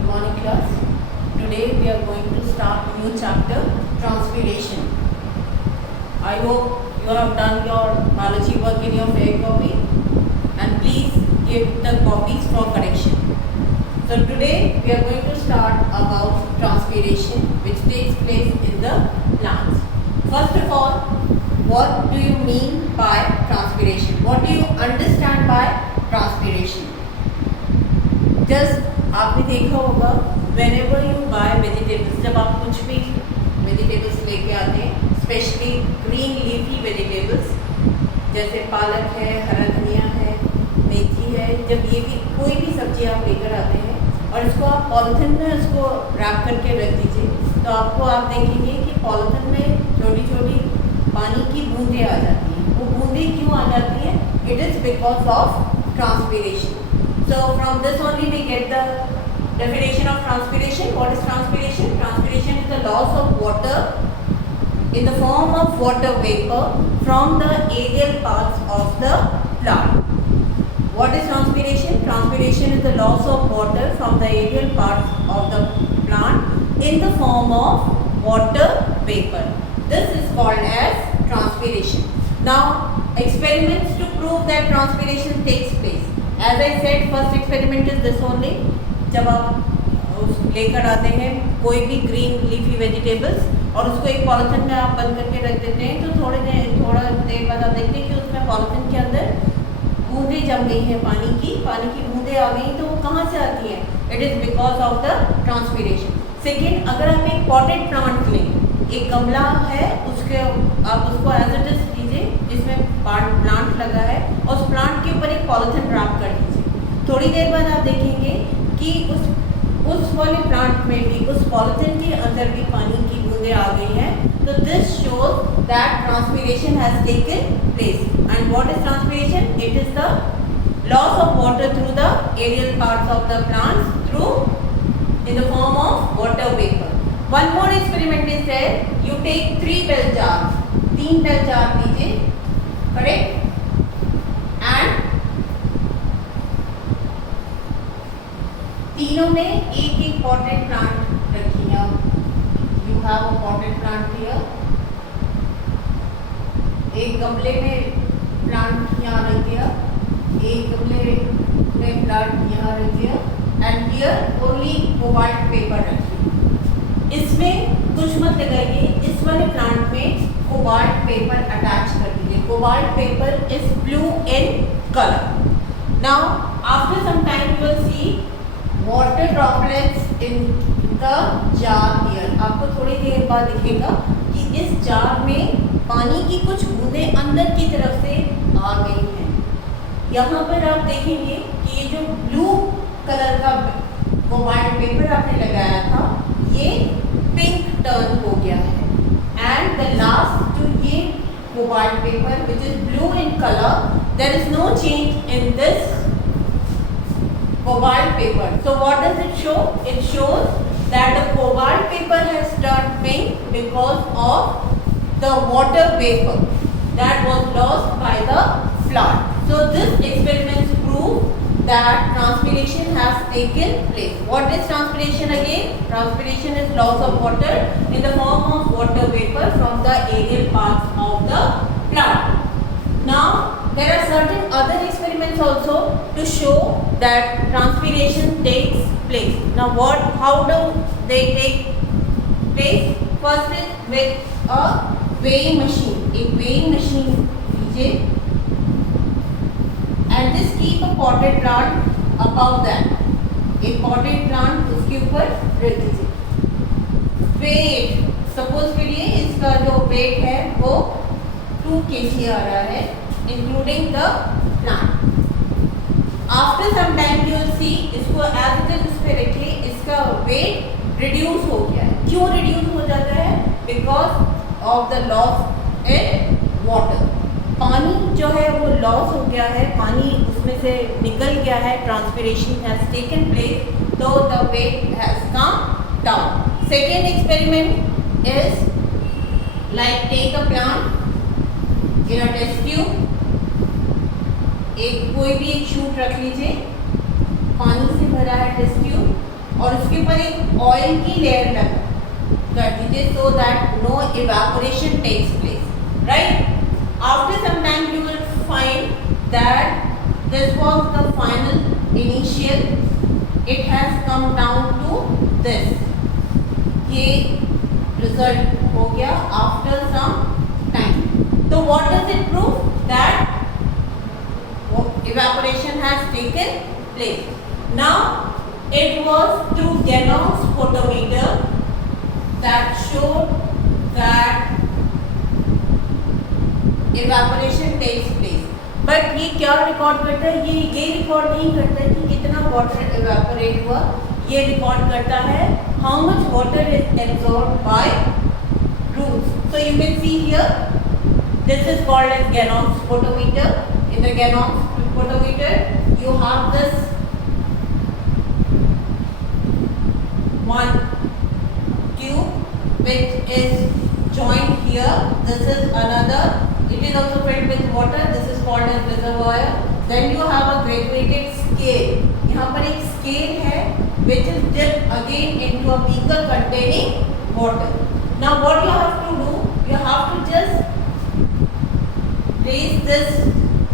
Good morning class. Today we are going to start new chapter, transpiration. I hope you have done your biology work in your fair copy and please give the copies for correction. So today we are going to start about transpiration which takes place in the plants. First of all, what do you mean by transpiration? What do you understand by transpiration? Just आपने देखा होगा whenever you buy vegetables, जब आप कुछ भी vegetables लेके आते हैं, स्पेशली ग्रीन लीफी वेजिटेबल्स जैसे पालक है, हरा धनिया है, मेथी है, जब ये भी कोई भी सब्जी आप लेकर आते हैं और इसको आप पॉलिथीन में उसको रैप करके रख दीजिए तो आप देखेंगे कि पॉलिथीन में छोटी छोटी पानी की बूंदें आ जाती हैं. वो बूंदें क्यों आ जाती हैं? It is because of transpiration. So from this only we get the definition of transpiration. What is transpiration? Transpiration is the loss of water in the form of water vapor from the aerial parts of the plant. What is transpiration? Transpiration is the loss of water from the aerial parts of the plant in the form of water vapor. This is called as transpiration. Now experiments to prove that transpiration takes place. As I said, first experiment is this only. जब आप लेकर आते हैं कोई भी green leafy vegetables और उसको एक पॉलिथीन में आप बंद करके रख देते हैं तो थोड़ा देर बाद आप देखते हैं कि उसमें पॉलिथीन के अंदर बूंदें जम गई हैं पानी की बूंदें आ गई. तो वो कहाँ से आती हैं? It is because of the transpiration. Second, अगर आप एक पॉटेड प्लांट लें, एक गमला है, आप उसको एज इट इज लीजिए जिसमें प्लांट लगा है और उस प्लांट के ऊपर एक पॉलिथीन रैप कर दीजिए. थोड़ी देर बाद आप देखेंगे कि उस वाले प्लांट में भी उस पॉलिथीन के अंदर भी पानी की बूंदें आ गई हैं. तो this shows that transpiration has taken place. And what is transpiration? It is the loss of water through the aerial parts of the plants through in the form of water vapor. One more experiment is there. You take 3 bell jars. 3 bell jar लीजिए, correct? And तीनों में एक एक potted plant रखिए. You have a potted plant here. एक गमले में plant यहाँ रख दिया, एक गमले में plant यहाँ रख दिया. And here only cobalt paper रखिए. इसमें कुछ मत लगाइए. इस वाले प्लांट में कोबाल्ट पेपर अटैच कर दीजिए. Cobalt paper is blue in colour. Now after some time you will see water droplets in the jar here. आपको थोड़ी देर बाद दिखेगा कि इस जार में पानी की कुछ बूंदें अंदर की तरफ से आ गई हैं. यहाँ पर आप देखेंगे कि ये जो ब्लू कलर का कोबाल्ट पेपर आपने लगाया था ये पिंक टर्न हो गया है. एंड द लास्ट जो ये cobalt paper which is blue in colour, there is no change in this cobalt paper. So what does it show? It shows that the cobalt paper has turned pink because of the water vapour that was lost by the flood. So this experiments prove that transpiration has taken place. What is transpiration again? Transpiration is loss of water in the form of water vapor from the aerial parts of the plant. Now there are certain other experiments also to show that transpiration takes place. Now how do they take place? First is with a weighing machine. एक weighing machine लीजिए. And this keep a potted plant above that. एक potted plant उसके ऊपर रख दीजिए. Weight, suppose के लिए इसका जो weight है वो 2 kg आ रहा है, including the plant. After some time you will see इसको as it is उस पे रखिए, इसका weight reduce हो गया है. क्यों reduce हो जाता है? Because of the loss in water. पानी जो है वो लॉस हो गया है, पानी उसमें से निकल गया है, ट्रांसपीरेशन हैज टेकन प्लेस, तो the weight has come down. Second experiment is like take a plant in a test tube. कोई भी एक शूट रख लीजिए, पानी से भरा है टेस्ट ट्यूब और उसके उसके ऊपर एक ऑयल की लेयर लगा कर दीजिए so that no evaporation takes place, right? After some time you will find that this was the final initial, it has come down to this, ये result हो गया after some time. So what does it prove? That evaporation has taken place. Now it was through Ganong's photometer that showed that evaporation takes place. But ये क्या record करता है? ये record नहीं करता है कि कितना वाटर evaporate हुआ. ये रिकॉर्ड करता है how much water is absorbed by roots. So you can see here, this is called as Ganong's photometer. In the Ganong's photometer, you have this one tube which is joined here. This is another. It is also filled with water. This is called as reservoir. Then you have a graduated scale. यहाँ पर एक scale है which is dipped again into a beaker containing water. Now what you have to do? You have to just raise this.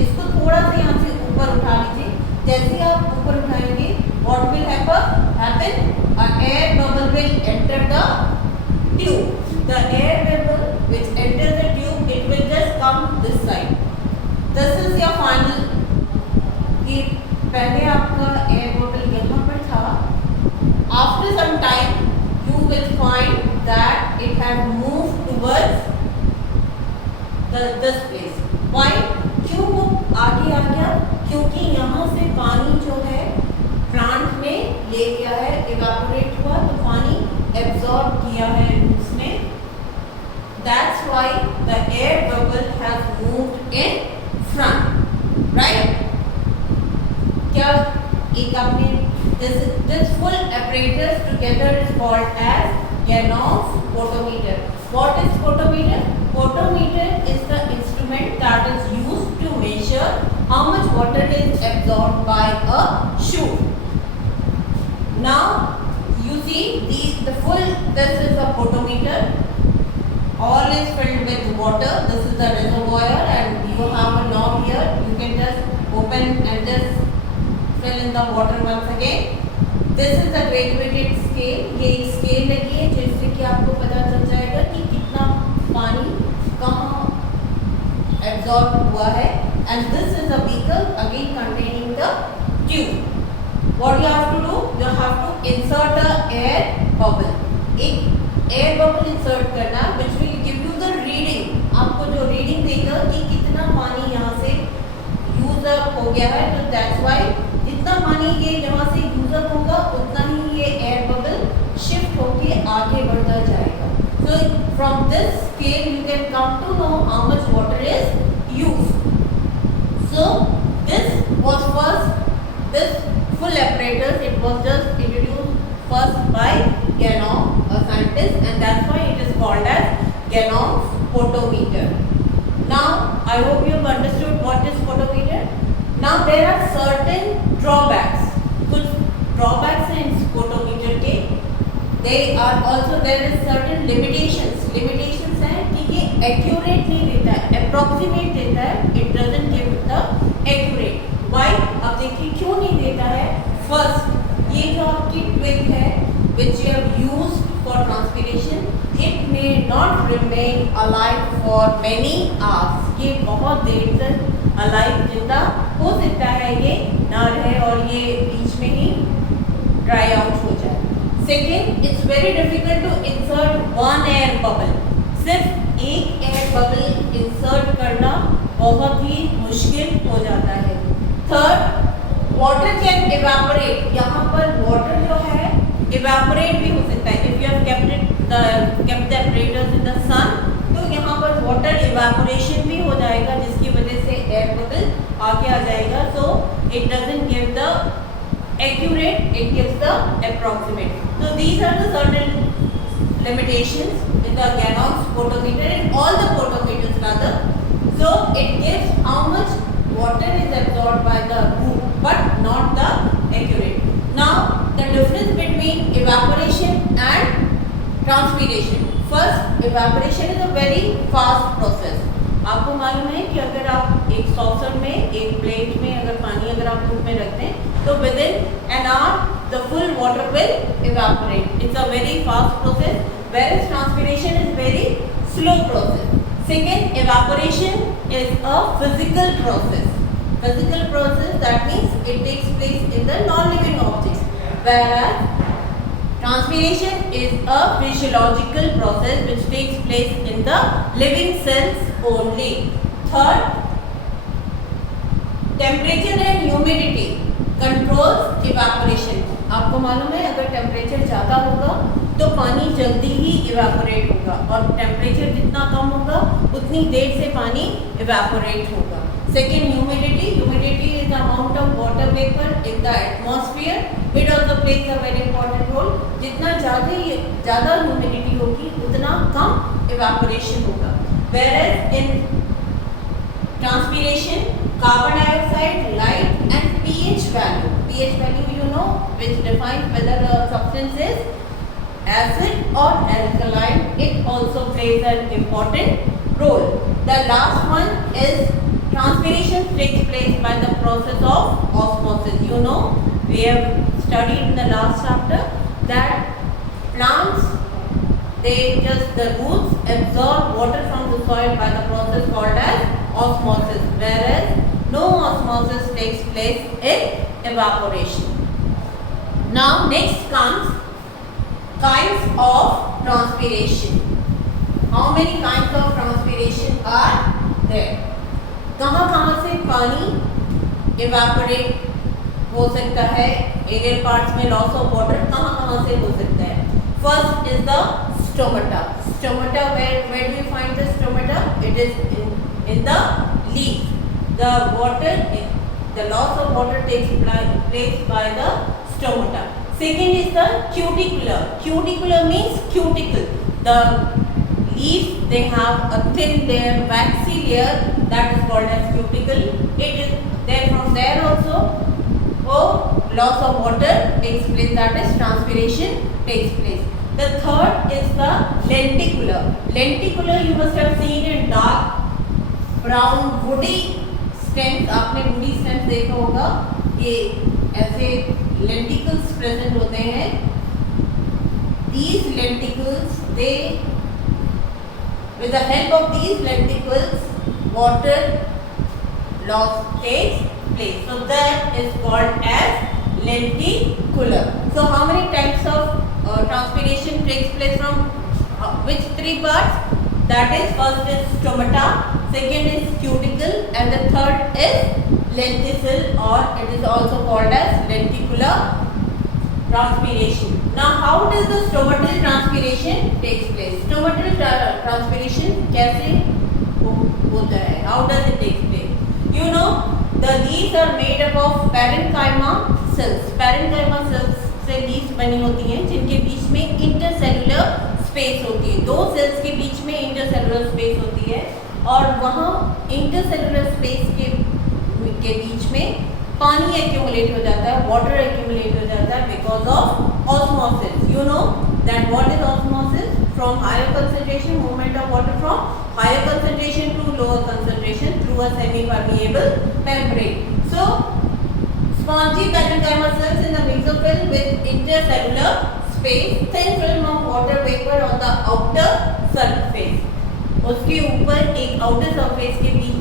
इसको थोड़ा सा यहाँ से ऊपर उठा लीजिए. जैसे ही आप ऊपर उठाएंगे, what will happen? An air bubble will enter the tube. The air bubble which enters the tube, it will just come this side. This is your final. कि पहले आपका air bubble यहाँ पर था. After some time, you will find that it has moved towards this place. Why? क्यों वो आगे आ गया? क्योंकि यहाँ से पानी जो है प्लांट में ले गया है, evaporate हुआ, तो पानी absorb किया है उसने. That's why the air bubble has moved in front, right? क्या एक आपने this full apparatus together is called as Ganong's photometer. What is photometer? Photometer is the instrument that is used to measure how much water is absorbed by a shoot. Now you see this is a photometer. All is filled with water. This is the reservoir and you have a knob here. You can just open and just fill in the water once again. This is the graduated scale. ये एक scale लगी है जिससे कि आपको पता चल जाएगा कि कितना पानी कहाँ absorb हुआ है. And this is a beaker again containing the tube. What you have to do? You have to insert a air bubble. एक air bubble insert करना which will give you the reading. आपको जो reading देगा कि कितना पानी यहाँ से use up हो गया है. तो that's why जितना पानी ये यहाँ से use up होगा उतना ही ये air bubble shift होके आगे बढ़ता जाएगा. So from this scale you can come to know how much water is used. So this was this full apparatus, it was just introduced first by Ganong, a scientist, and that's why it is called as Ganong's photometer. Now I hope you have understood what is photometer. Now there are certain drawbacks. कुछ drawbacks हैं इस photometer के. They are also there is certain limitations. Limitations हैं कि ये accurate नहीं देता है, approximate देता है. It doesn't give the accurate. Why? अब देखिए क्यों नहीं देता है. First, ये जो आपकी twig है, which you have used for transpiration, it may not remain alive for many hours. ये बहुत देर तक alive जिंदा हो सकता है ये ना रहे और ये बीच में ही dry out हो जाए. Second, it's very difficult to insert one air bubble. सिर्फ एक air bubble insert करना बहुत ही मुश्किल हो जाता है. Third, water can evaporate. यहाँ पर water जो है evaporate भी हो सकता है. If you have kept the apparatus in the sun, तो यहाँ पर water evaporation भी हो जाएगा जिसकी वजह से air bubble आगे आ जाएगा. So it doesn't give the accurate, it gives the approximate. So these are the certain limitations with the Ganong's photometer and all the photometers rather. So it gives how much water is absorbed by the root but not the accurate. Now the difference between between evaporation and transpiration. First, evaporation is a very fast process. आपको मालूम है कि अगर आप एक saucer में, एक plate में अगर पानी अगर आप धूप में रखते हैं तो with in an hour the full water will evaporate. It's a very fast process, whereas transpiration is very slow process. Second, evaporation is a physical process. Physical process, that means it takes place in the non-living objects, whereas transpiration is a physiological process which takes place in the living cells only. Third, temperature and humidity controls evaporation. आपको मालूम है अगर temperature ज़्यादा होगा तो पानी जल्दी ही evaporate होगा और टेम्परेचर जितना कम होगा उतनी देर से पानी इवेपोरेट होगा. Second, humidity. Humidity is the amount of water vapour in the atmosphere. It also plays a very important role. जितना ज़्यादा ह्यूमिडिटी होगी उतना कम इवेपोरेशन होगा. Whereas in transpiration, carbon dioxide, light and pH value. pH value you know, which defines whether a substance is acid or alkaline. It also plays an important role. The last one is transpiration takes place by the process of osmosis. You know, we have studied in the last chapter that plants, the roots absorb water from the soil by the process called as osmosis, whereas no osmosis takes place in evaporation. Now next comes kinds of transpiration. How many kinds of transpiration are there? कहाँ से पानी evaporate हो सकता है? Aerial parts में loss of water कहाँ से हो सकता है? First is the stomata. Stomata, where do you find the stomata? It is in the leaf. The loss of water takes place by the stomata. Second is the cuticle. Cuticle means cuticle. The leaves, they have a thin layer, waxy layer, that is called as cuticle. It is there. From there also loss of water takes place, that is transpiration takes place. The third is the lenticular. Lenticular you must have seen in dark brown woody stems. आपने woody stems देखा होगा. ये ऐसे lenticles present होते हैं. These lenticles, with the help of these lenticles, water loss takes place. So that is called as lenticular. So how many types of transpiration takes place from which three parts? That is, first is stomata, second is cuticle, and the third is lenticle, or it is also called as lenticular transpiration. Now how does the stomatal transpiration takes place? Stomatal transpiration कैसे होता है? How does it take place? You know, the leaves are made up of parenchyma cells. Parenchyma cells से leaves बनी होती हैं जिनके बीच में intercellular space होती है. दो सेल्स के बीच में इंटरसेलुलर स्पेस होती है और वहाँ इंटरसेलुलर स्पेस के बीच में पानी एक्यूमुलेट हो जाता है, वाटर एक्यूमुलेट हो जाता है because of osmosis. You know that what is osmosis? From higher concentration, movement of water from higher concentration to lower concentration through a semi permeable membrane. So spongy parenchyma cells in the mesophyll with intercellular space, thin film of water vapor on the outer surface. उसके ऊपर एक outer surface के बीच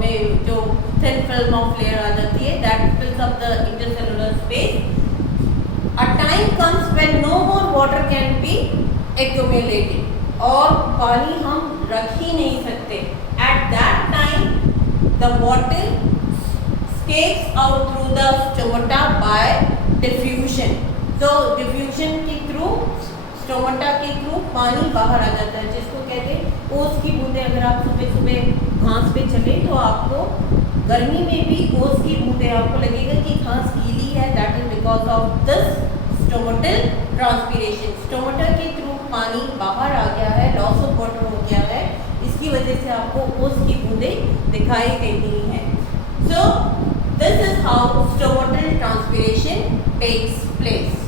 में जो thin film of layer आ जाती है, that fills up the intercellular space. A time comes when no more water can be accumulated. और पानी हम रख ही नहीं सकते. At that time, the water escapes out through the stomata by diffusion. तो diffusion के थ्रू, स्टोमाटा के through पानी बाहर आ जाता है, जिसको कहते हैं ओस की बूंदें. अगर आप सुबह सुबह घास पे चले तो आपको गर्मी में भी ओस की बूंदें आपको लगेगा कि घास गीली है. That is because of this stomatal transpiration. Stomata के थ्रू पानी बाहर आ गया है, लॉस ऑफ वाटर हो गया है, इसकी वजह से आपको ओस की बूंदें दिखाई देती हैं. So this is how stomatal transpiration takes place.